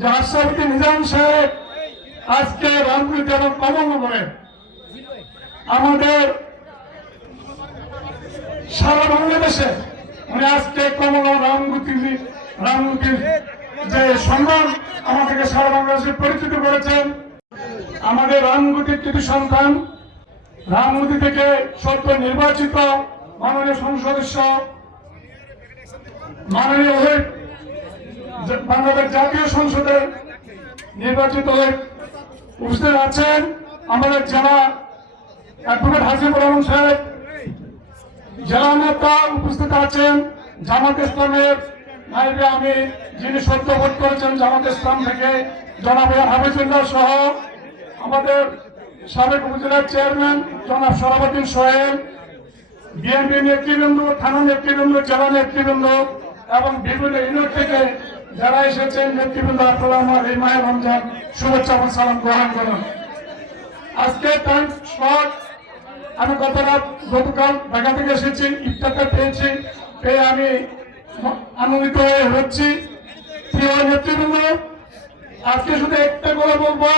যে আশরাফুদ্দিন নিজাম সাহেব আজকে রামগুলিতে এবং কমলনগরে আমাদের সারা বাংলাদেশে উনি আজকে কমলনগর রামগুতির যে সম্মান আমাদেরকে সারা বাংলাদেশে পরিচিত করেছেন। আমাদের রামগুতির কৃতি সন্তান রামগুতি থেকে সদ্য নির্বাচিত মাননীয় সংসদ সদস্য মাননীয় বাংলাদেশ জাতীয় সংসদের নির্বাচিত হয়ে উপস্থিত আছেন আমাদের জেলা অ্যাডভোকেট হাসিবুর রহমান সাহেব, জেলা নেতা উপস্থিত আছেন জামাত ইসলামের নাইবে আমি যিনি সদ্য ভোট করেছেন জামাত ইসলাম থেকে জনাব হাফিজুল্লাহ সহ আমাদের সাবেক উপজেলার চেয়ারম্যান জনাব সরাবুদ্দিন সোহেল, বিএনপি নেতৃবৃন্দ, থানা নেতৃবৃন্দ, জেলা নেতৃবৃন্দ এবং বিভিন্ন ইউনিট থেকে যারা এসেছেন নেতৃবৃন্দ, আপনারা আমার এই মায়ের রমজান শুভেচ্ছা এবং সালাম গ্রহণ করুন। আজকে টাইম স্লট আমি গতকাল ঢাকা থেকে এসেছি, ইফতারটা পেয়েছি, পেয়ে আমি আনন্দিত হয়ে হচ্ছি। প্রিয় নেতৃবৃন্দ, আজকে শুধু একটা করে বলবো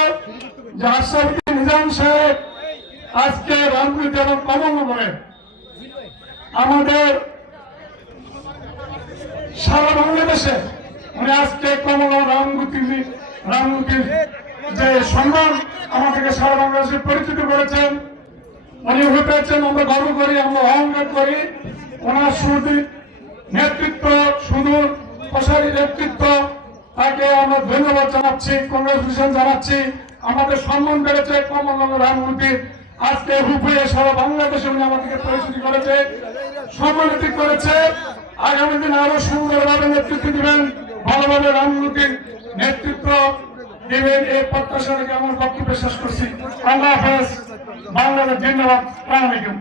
যে আশরাফুদ্দিন নিজাম সাহেব আজকে রামগুলিতে এবং কমলনগরে আমাদের সারা বাংলাদেশে উনি আজকে কমলনগর রামগুতির যে সম্মান আমাদেরকে সারা বাংলাদেশে পরিচিত করেছেন। উনি পেয়েছেন, আমরা গর্ব করি, আমরা অহংকার করি। ওনার নেতৃত্ব, সুদূর প্রসারী নেতৃত্ব, তাকে আমরা ধন্যবাদ জানাচ্ছি, কংগ্রেচুলেশন জানাচ্ছি। আমাদের সম্মান বেড়েছে কমলনগর রামগুতির। আজকে হুপে সারা বাংলাদেশে উনি আমাদেরকে পরিচিতি করেছে, সম্মানিত করেছে। আগামী দিন আরো সুন্দরভাবে নেতৃত্ব দিবেন, ভালোভাবে রামগুতির নেতৃত্ব দিবেন, এই প্রত্যাশা রেখে আমার বক্তব্য শেষ করছি। আল্লাহ হাফেজ, বাংলাদেশ জিন্দাবাদ। আসসালামু আলাইকুম।